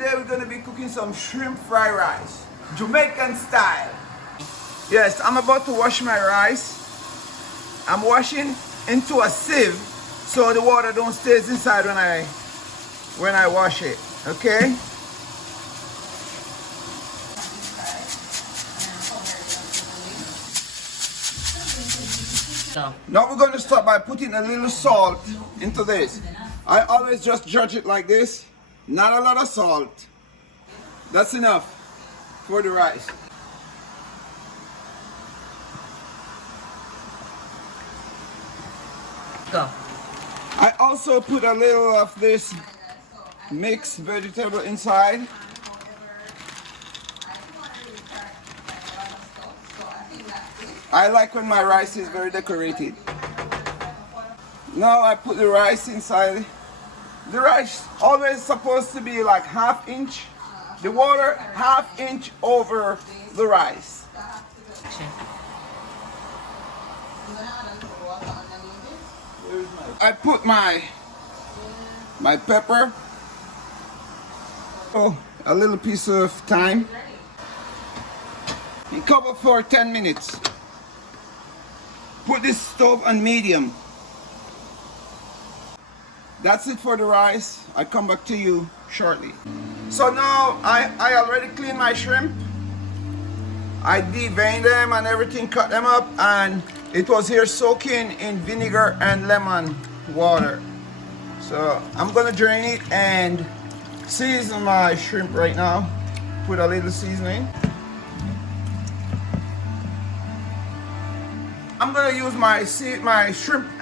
today we're going to be cooking some shrimp fried rice, Jamaican style. Yes, I'm about to wash my rice. I'm washing into a sieve so the water don't stay inside when I wash it. Okay? Now we're going to start by putting a little salt into this. I always just judge it like this. Not a lot of salt. That's enough for the rice. Go. I also put a little of this mixed vegetable inside. I like when my rice is very decorated. Now I put the rice inside. The rice always supposed to be like ½ inch. The water ½ inch over the rice. I put my pepper. Oh, a little piece of thyme. And cover for 10 minutes. Put this stove on medium. That's it for the rice. I'll come back to you shortly. So now I already cleaned my shrimp. I deveined them and everything, cut them up, and it was here soaking in vinegar and lemon water. So I'm gonna drain it and season my shrimp right now. Put a little seasoning. I'm gonna use my shrimp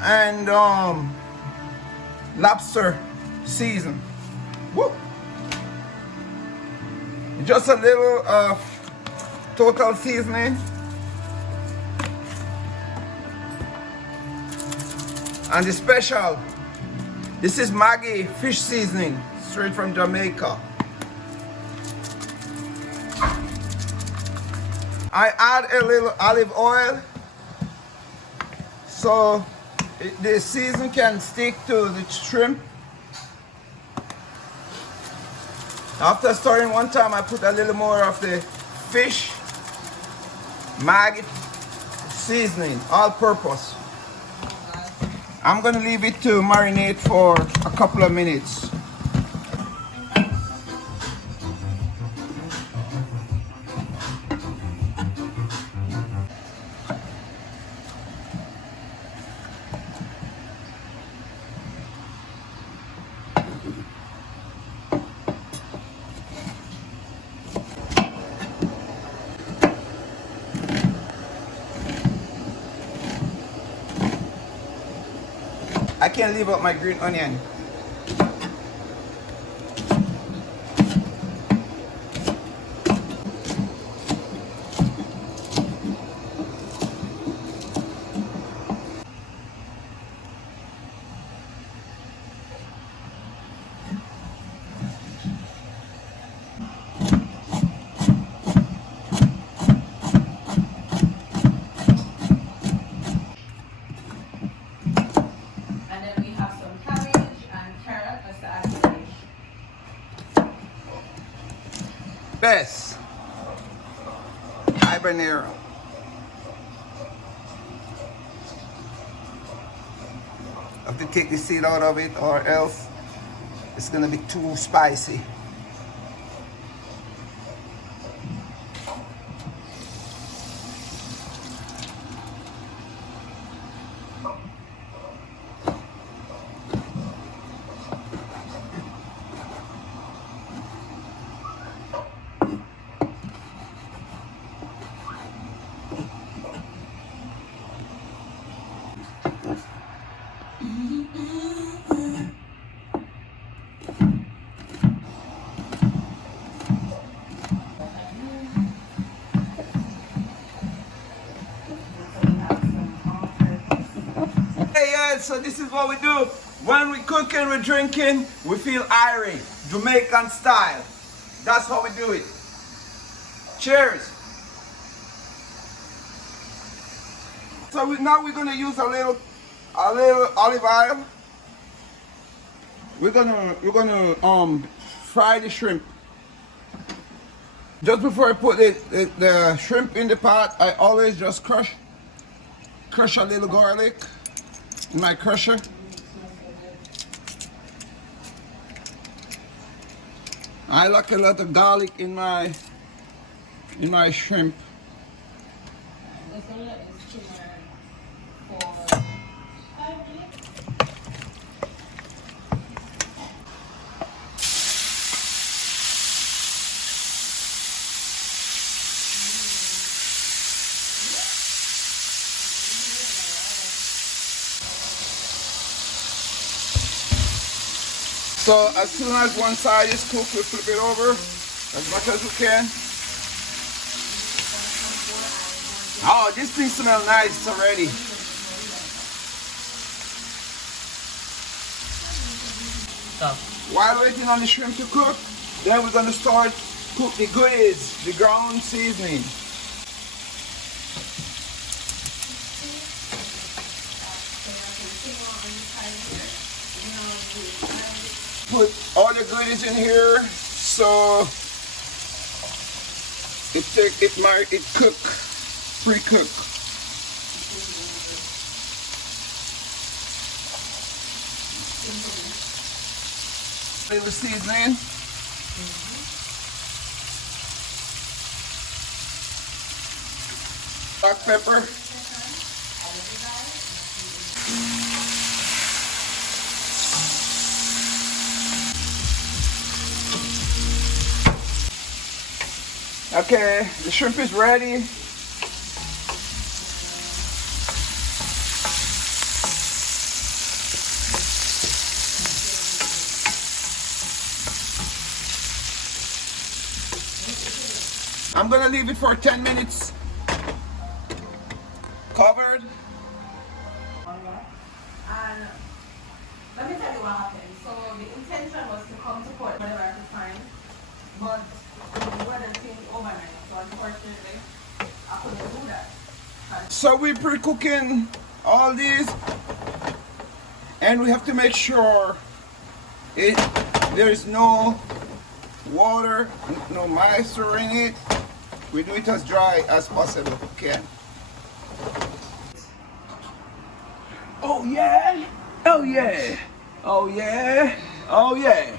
and lobster season. Woo! Just a little of total seasoning. And the special, this is Maggi fish seasoning, straight from Jamaica. I add a little olive oil so the season can stick to the shrimp. After stirring one time, I put a little more of the fish Maggi seasoning, all purpose. I'm gonna leave it to marinate for a couple of minutes. I can't leave out my green onion. Best habanero. I have to take the seed out of it, or else it's gonna be too spicy. So this is what we do. When we cooking, we're drinking, we feel irie, Jamaican style. That's how we do it. Cheers. So now we're gonna use a little olive oil. we're gonna fry the shrimp. Just before I put the shrimp in the pot, I always just crush a little garlic in my crusher. I like a lot of garlic in my shrimp. So as soon as one side is cooked, we flip it over as much as we can. Oh, this thing smells nice already. So, While waiting on the shrimp to cook, then we're gonna start cook the goodies, the ground seasoning. Put all the goodies in here so it cook, pre-cook. Little seasoning. Black pepper. Okay, the shrimp is ready. I'm gonna leave it for 10 minutes covered. And let me tell you what happened. So the intention was to come to port whatever I could find, but the weather changed overnight. So unfortunately, I couldn't do that. So we're pre-cooking all these, and we have to make sure there is no water, no moisture in it. We do it as dry as possible. Okay. Oh yeah! Oh yeah! Oh yeah! Oh yeah!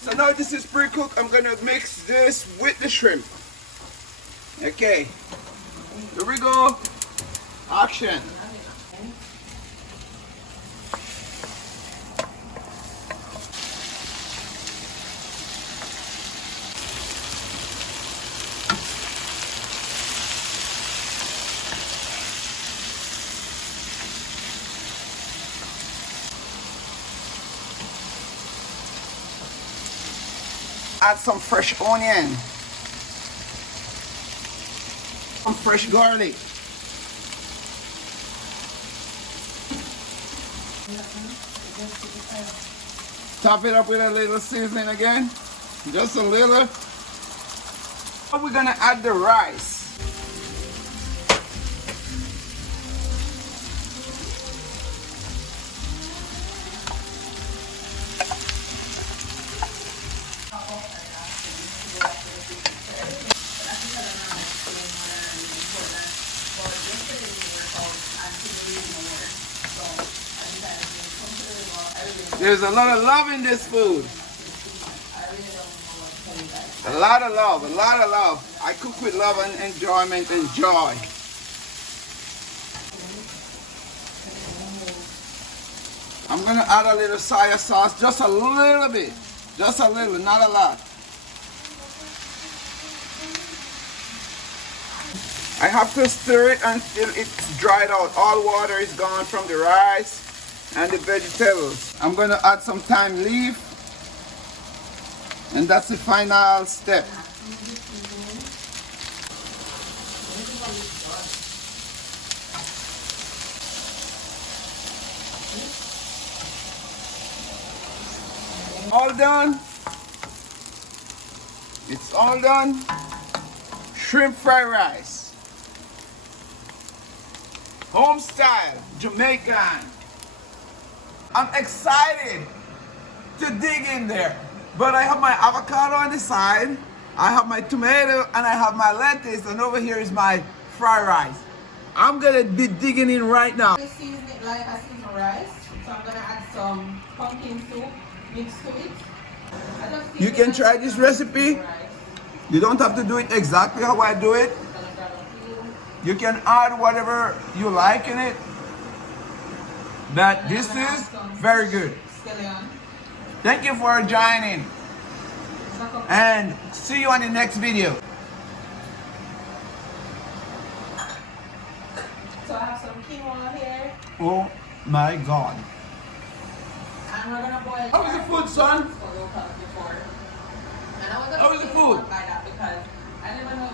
So now this is pre-cooked. I'm gonna mix this with the shrimp. Okay. Here we go. Action. Add some fresh onion, some fresh garlic. Top it up with a little seasoning again, just a little. Now we're gonna add the rice. There's a lot of love in this food. A lot of love, a lot of love. I cook with love and enjoyment and joy. I'm gonna add a little soy sauce, just a little bit. Just a little, not a lot. I have to stir it until it's dried out. All water is gone from the rice and the vegetables. I'm gonna add some thyme leaf, and that's the final step. All done. It's all done. Shrimp fried rice. Home style, Jamaican. I'm excited to dig in there. But I have my avocado on the side, I have my tomato, and I have my lettuce, and over here is my fried rice. I'm gonna be digging in right now. I season it like I season rice, so I'm gonna add some pumpkin soup mixed to it. I just You season can it try like this some recipe. rice. You don't have to do it exactly how I do it. I'm gonna grab a few. You can add whatever you like in it. But this I'm gonna add is some very good. scallion. Thank you for joining, Suck up. and see you on the next video. So I have some quinoa here, Oh my God. and we're gonna boil. How was the food, son? So we'll come before. And I was How was the food? by that because I never know